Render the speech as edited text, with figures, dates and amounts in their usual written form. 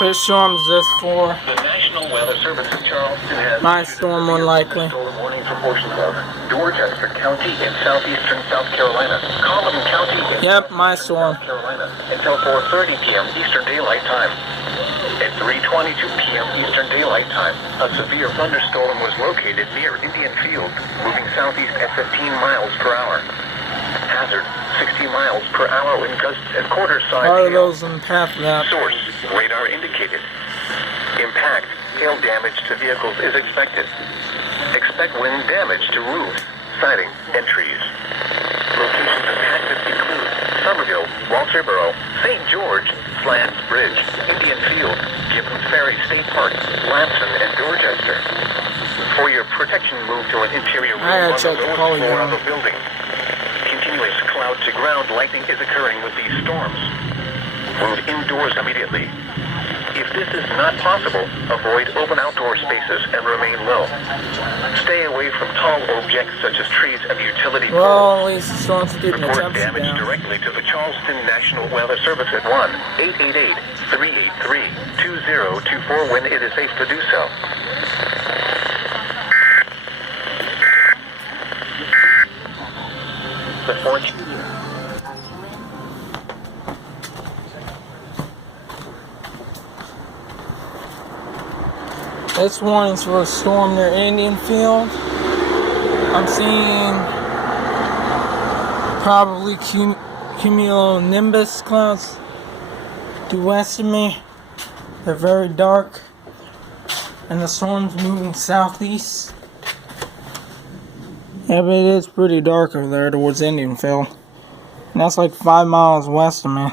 Which storm is this for? The National Weather Service in Charleston has My storm, more likely. storm warnings for portions of Dorchester County in southeastern South Carolina, Collin County in Yep, my storm. South Carolina until 4:30 p.m. Eastern Daylight Time. At 3:22 p.m. Eastern Daylight Time, a severe thunderstorm was located near Indian Field, moving southeast at 15 miles per hour. Hazard, 60 miles per hour in gusts at quarter-size Are hail. those in the path of that? Source, radar indicated. Impact, hail damage to vehicles is expected. Expect wind damage to roofs, siding, and trees. Locations impacted include Somerville, Walterboro, St. George, Slants Bridge, Indian Field, Gibbons Ferry State Park, Lamson, and Dorchester. For your protection, move to an interior room I gotta on check the the lowest floor of polygon. the building. Continuous cloud-to-ground lightning is occurring with these storms. Move indoors immediately. If this is not possible, avoid open outdoor spaces and remain low. Stay away from tall objects such as trees and utility poles. Well, at least the storm's keeping the Report temps damage down. directly to the Charleston National Weather Service at 1-888-383-2024 when it is safe to do so. The 14th. This warning's for a storm near Indian Field. I'm seeing probably cumulonimbus clouds due west of me. They're very dark, and the storm's moving southeast. Yeah, but it is pretty dark over there towards Indian Field. And that's like 5 miles west of me.